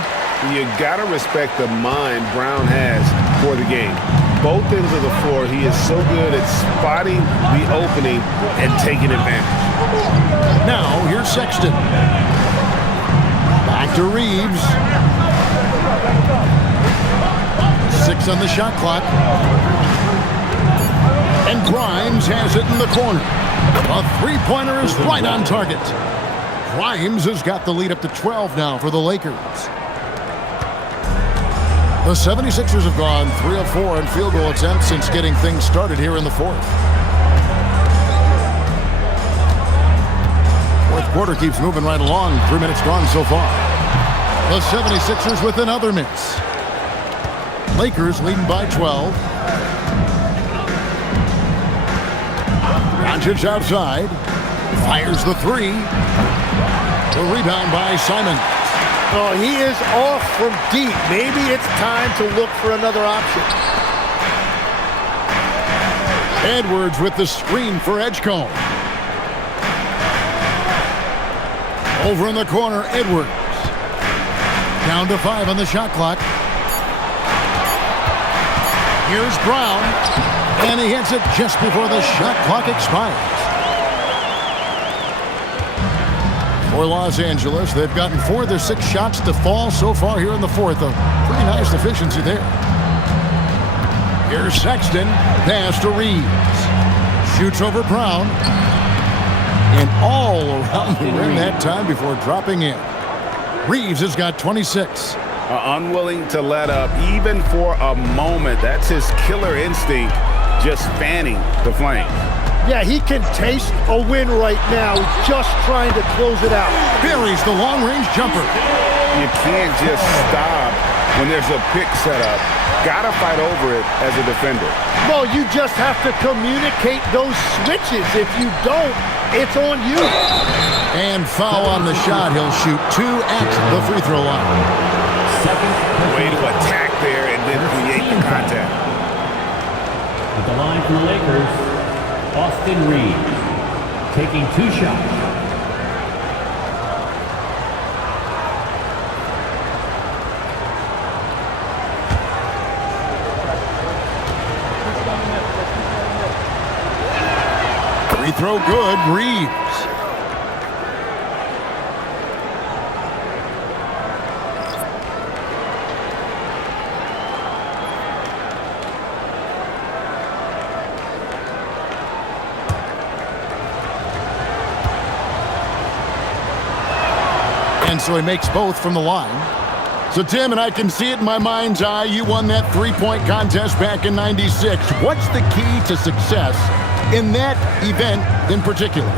You got to respect the mind Brown has for the game. Both ends of the floor, he is so good at spotting the opening and taking advantage. Now, here's Sexton. Back to Reeves. 6 on the shot clock. And Grimes has it in the corner. A three-pointer is right on target. Grimes has got the lead up to 12 now for the Lakers. The 76ers have gone 3 of 4 in field goal attempts since getting things started here in the fourth. Fourth quarter keeps moving right along. 3 minutes gone so far. The 76ers with another miss. Lakers leading by 12. Doncic outside. Fires the three. The rebound by Simon. Oh, he is off from deep. Maybe it's time to look for another option. Edwards with the screen for Edgecombe. Over in the corner, Edwards. Down to 5 on the shot clock. Here's Brown. And he hits it just before the shot clock expires. For Los Angeles, they've gotten 4 of their 6 shots to fall so far here in the fourth. A pretty nice efficiency there. Here's Sexton. Pass to Reeves. Shoots over Brown. And all around the rim that time before dropping in. Reeves has got 26. Unwilling to let up even for a moment. That's his killer instinct, just fanning the flame. Yeah, he can taste a win right now, just trying to close it out. Buries the long-range jumper. You can't just stop when there's a pick set up. Gotta fight over it as a defender. Well, you just have to communicate those switches. If you don't, it's on you. And foul on the shot. He'll shoot 2 at the free throw line. Way to attack there and then create the contact. At the line for the Lakers, Austin Reeves, taking 2 shots. Free throw good, Reeves. And so he makes both from the line. So, Tim, and I can see it in my mind's eye, you won that 3-point contest back in '96. What's the key to success in that event in particular?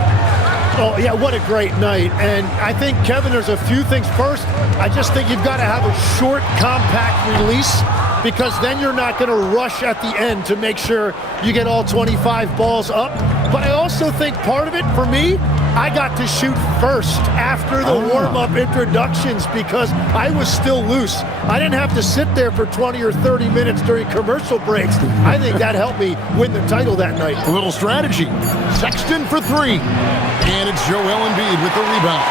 Oh, yeah, what a great night. And I think, Kevin, there's a few things. First, I just think you've got to have a short, compact release, because then you're not going to rush at the end to make sure you get all 25 balls up. But I also think part of it, for me, I got to shoot first after the warm-up introductions because I was still loose. I didn't have to sit there for 20 or 30 minutes during commercial breaks. I think that helped me win the title that night. A little strategy. Sexton for 3. And it's Joel Embiid with the rebound.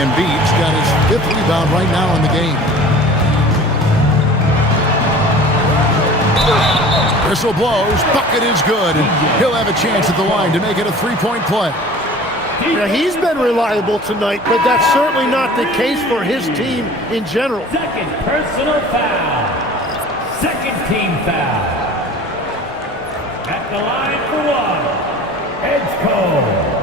Embiid's got his 5th rebound right now in the game. Whistle blows. Bucket is good. And he'll have a chance at the line to make it a 3-point play. Yeah, he's been reliable tonight, but that's certainly not the case for his team in general. Second personal foul. Second team foul. At the line for 1, Edgecombe.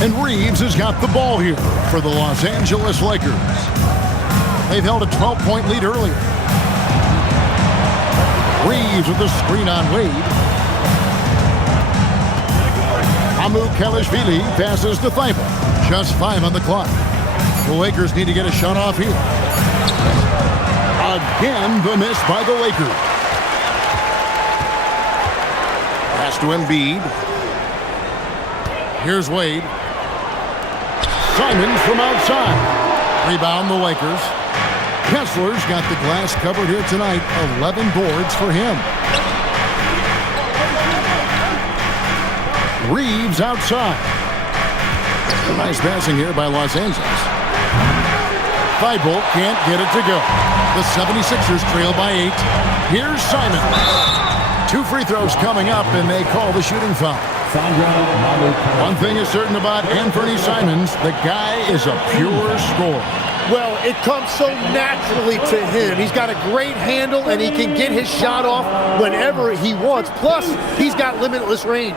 And Reeves has got the ball here for the Los Angeles Lakers. They've held a 12-point lead earlier. Reeves with the screen on Wade. Kelishvili passes to Thibault. Just 5 on the clock. The Lakers need to get a shot off here. Again, the miss by the Lakers. Pass to Embiid. Here's Wade. Simons from outside. Rebound the Lakers. Kessler's got the glass covered here tonight. 11 boards for him. Reeves outside. Nice passing here by Los Angeles. Thibault can't get it to go. The 76ers trail by 8. Here's Simons. 2 free throws coming up, and they call the shooting foul. One thing is certain about Anthony Simons, the guy is a pure scorer. Well, it comes so naturally to him. He's got a great handle, and he can get his shot off whenever he wants. Plus, he's got limitless range.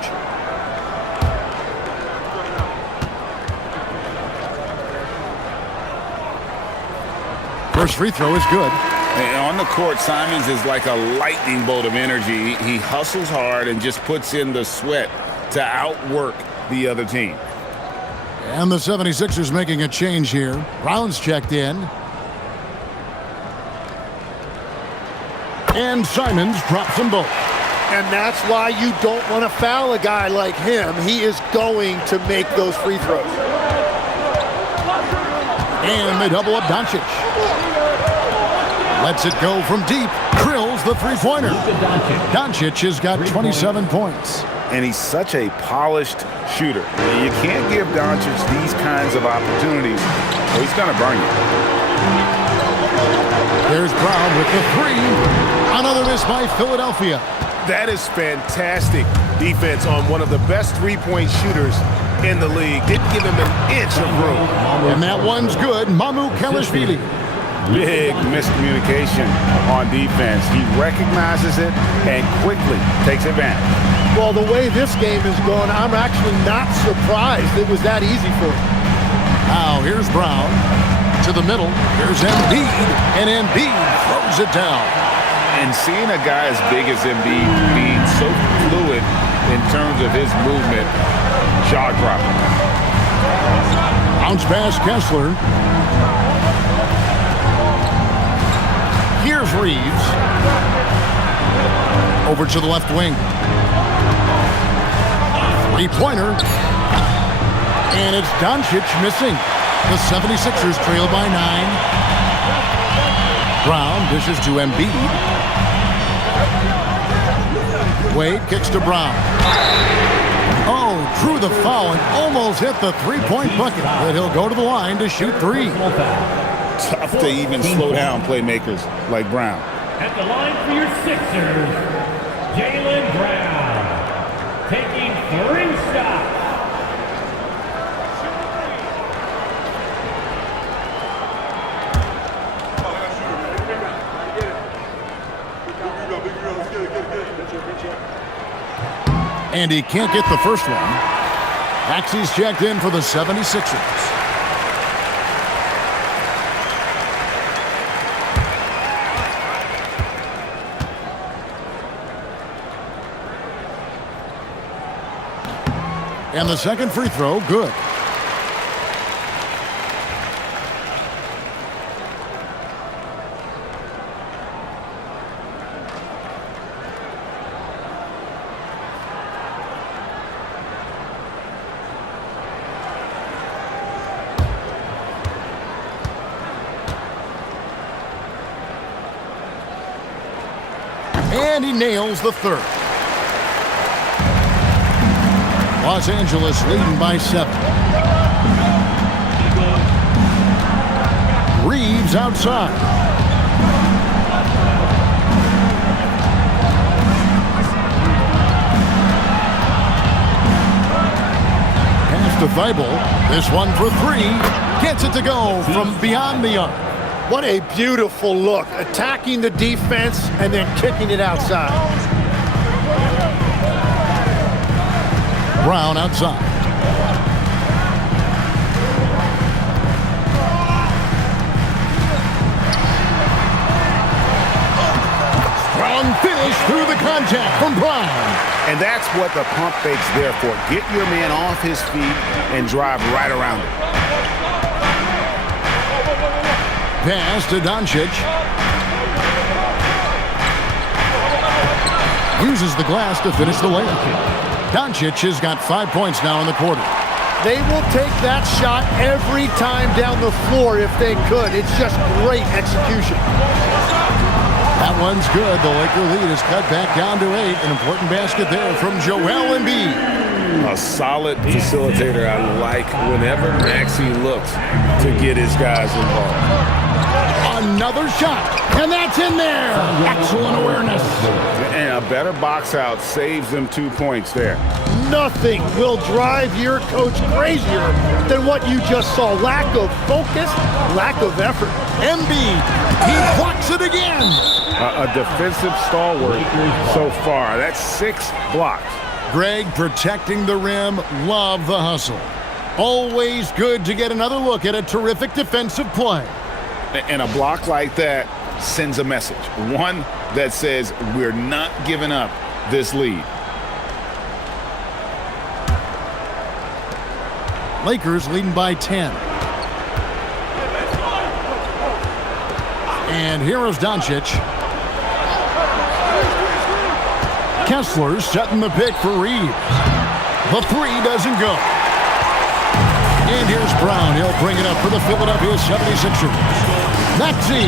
First free throw is good. And on the court, Simons is like a lightning bolt of energy. He hustles hard and just puts in the sweat to outwork the other team. And the 76ers making a change here. Brown's checked in. And Simons drops them both. And that's why you don't want to foul a guy like him. He is going to make those free throws. And they double up Doncic. Lets it go from deep. Drills the three-pointer. Doncic has got 27 points. And he's such a polished shooter. You can't give Doncic these kinds of opportunities, or he's going to burn you. There's Brown with the three. Another miss by Philadelphia. That is fantastic defense on one of the best three-point shooters in the league. Didn't give him an inch of room. And that one's good. Mamu Kelishvili. Big miscommunication on defense. He recognizes it and quickly takes advantage. Well, the way this game is going, I'm actually not surprised it was that easy for him. Now here's Brown to the middle. Here's Embiid, and Embiid throws it down. And seeing a guy as big as Embiid being so fluid in terms of his movement, jaw-dropping. Bounce pass Kessler. Here's Reeves. Over to the left wing. Three-pointer. And it's Doncic missing. The 76ers trail by 9. Brown dishes to Embiid. Wade kicks to Brown. Oh, drew the foul and almost hit the three-point bucket. But he'll go to the line to shoot three. Tough to even slow down playmakers like Brown. At the line for your Sixers, Jaylen Brown, taking 3 shots. And he can't get the first one. Maxey's checked in for the 76ers. And the second free throw, good. And he nails the third. Los Angeles leading by 7. Reeves outside. Pass to Thibault. This one for 3. Gets it to go from beyond the arc. What a beautiful look. Attacking the defense and then kicking it outside. Brown outside. Strong finish through the contact from Brown. And that's what the pump fake's there for. Get your man off his feet and drive right around him. Pass to Doncic. Uses the glass to finish the layup. Doncic has got 5 points now in the quarter. They will take that shot every time down the floor if they could. It's just great execution. That one's good. The Laker lead is cut back down to 8. An important basket there from Joel Embiid. A solid facilitator. I like whenever Maxey looks to get his guys involved. Another shot, and that's in there. Excellent awareness. And a better box out saves them 2 points there. Nothing will drive your coach crazier than what you just saw. Lack of focus, lack of effort. Embiid, he blocks it again. A defensive stalwart so far. That's 6 blocks. Greg protecting the rim. Love the hustle. Always good to get another look at a terrific defensive play. And a block like that sends a message, one that says we're not giving up this lead. Lakers leading by 10. And here is Doncic. Kessler setting the pick for Reeves. The three doesn't go. And here's Brown. He'll bring it up for the Philadelphia 76ers. Maxey.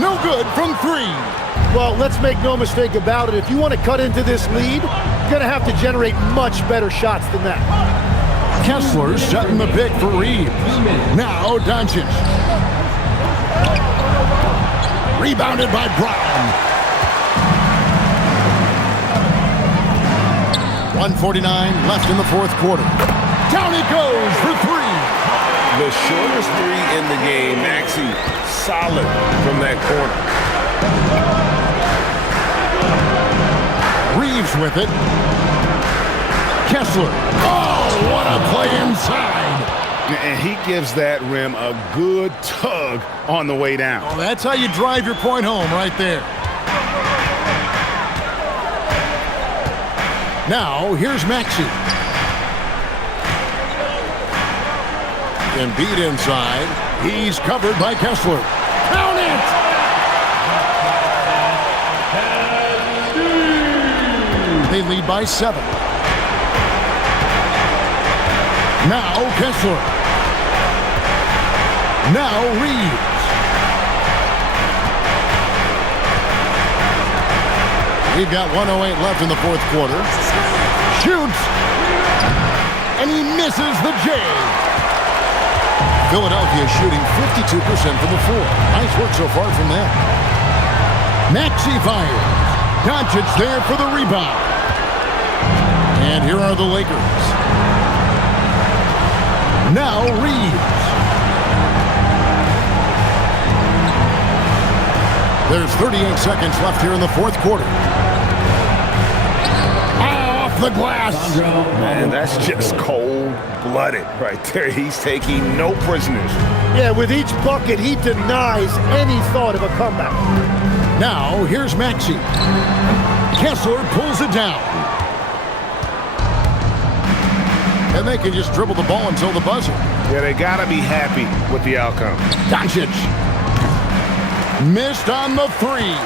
No good from three. Well, let's make no mistake about it. If you want to cut into this lead, you're going to have to generate much better shots than that. Kessler setting the pick for Reeves. Now Doncic. Rebounded by Brown. 1:49 left in the fourth quarter. Down it goes for three. The shortest three in the game, Maxey solid from that corner. Reeves with it. Kessler. Oh, what a play inside. And he gives that rim a good tug on the way down. Oh, that's how you drive your point home right there. Now, here's Maxey. Embiid inside. He's covered by Kessler. Count it! They lead by 7. Now Kessler. Now Reeves. We've got 1:08 left in the fourth quarter. Shoots. And he misses the J. Philadelphia shooting 52% from the floor. Nice work so far from them. Maxey fires. Doncic there for the rebound. And here are the Lakers. Now Reeves. There's 38 seconds left here in the fourth quarter. Off the glass. Man, that's just cold-blooded right there. He's taking no prisoners. Yeah, with each bucket, he denies any thought of a comeback. Now, here's Maxey. Kessler pulls it down. And they can just dribble the ball until the buzzer. Yeah, they got to be happy with the outcome. Doncic. Missed on the three.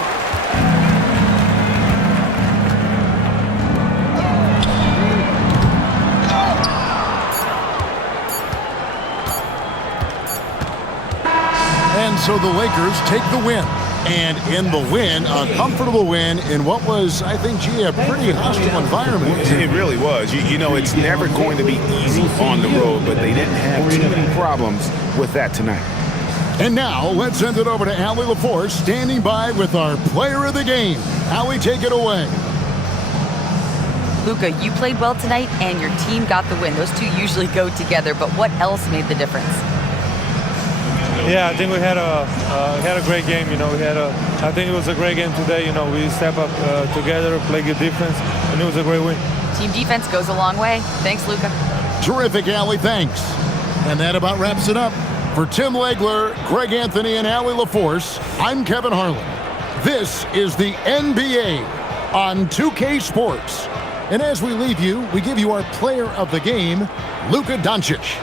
And so the Lakers take the win. And in the win, a comfortable win in what was, I think, a pretty hostile environment. It really was. You know, it's never going to be easy on the road, but they didn't have too many problems with that tonight. And now, let's send it over to Allie LaForce, standing by with our player of the game. Allie, take it away. Luka, you played well tonight, and your team got the win. Those two usually go together, but what else made the difference? Yeah, I think we had a great game. You know, I think it was a great game today. You know, we step up together, play good defense, and it was a great win. Team defense goes a long way. Thanks, Luka. Terrific, Allie. Thanks. And that about wraps it up. For Tim Legler, Greg Anthony, and Allie LaForce, I'm Kevin Harlan. This is the NBA on 2K Sports. And as we leave you, we give you our player of the game, Luka Doncic.